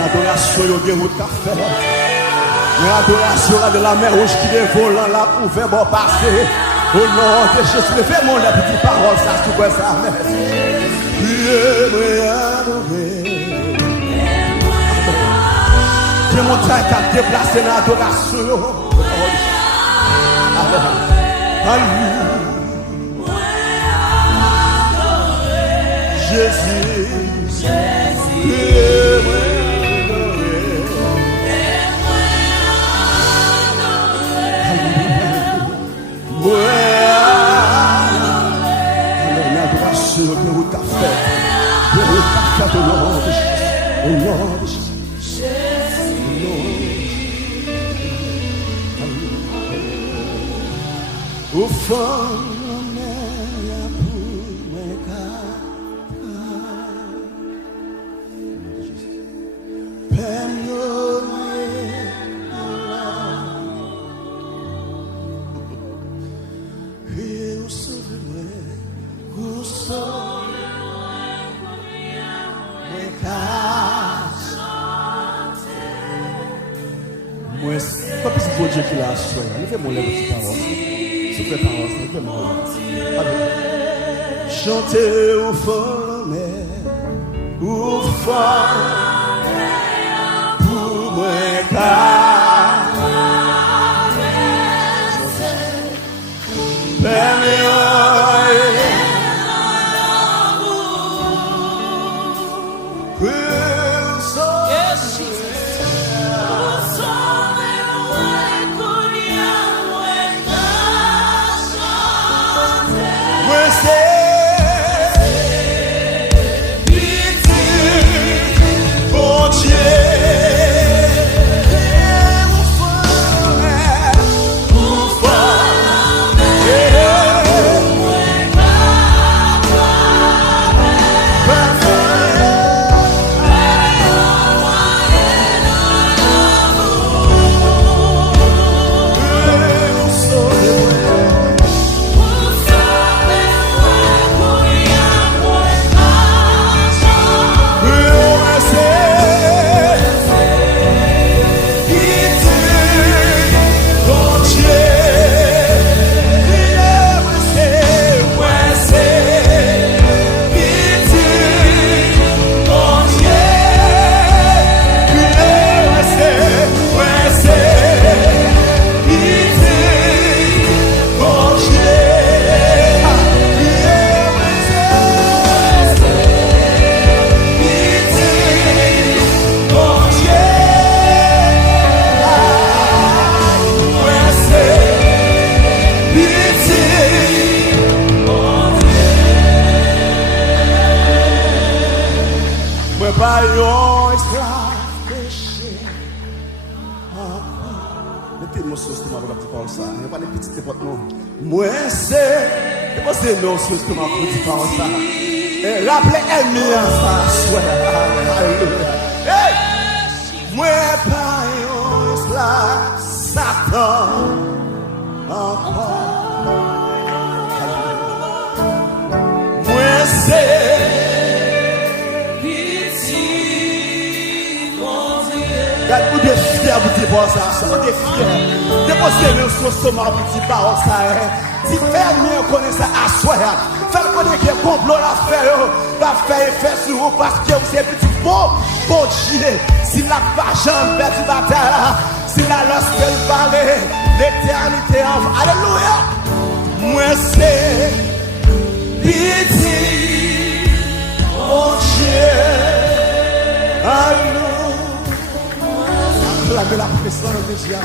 L'adoration, il y a route à faire. L'adoration de la mer rouge qui est volant là pour faire bon passer. Au nom de Jésus, fais mon la petite parole, ça se voit ça. Que mon temps t'a déplacé dans l'adoration. Alléluia. Jésus. L'adoration que vous avez fait, que vous avez fait au nom de Jésus, au nom de Jésus. Au fond de la Dieu qui l'a assuré. Levez-moi les petites paroles. S'il vous plaît, paroles. Levez-moi. Chantez au fond de la mer, au fond pour moi. Moi, c'est non, c'est ce que m'a dit par ça. Et rappelez-moi ça, alléluia. Moi, pas un esclave, Satan, encore. Moi, c'est vous êtes fiers pour dire ça, vous êtes fiers. Déposez le sauce pour dire ça. Si fermier connaît ça à soi, faire connaître que complot la faire effet sur vous parce que vous êtes petit bon Dieu. Si la jambe perd du bataille, si la lorsqu'elle parlait, l'éternité en alléluia. Moi c'est pitié, mon Dieu. Alléluia. Acclamez la puissance de Dieu.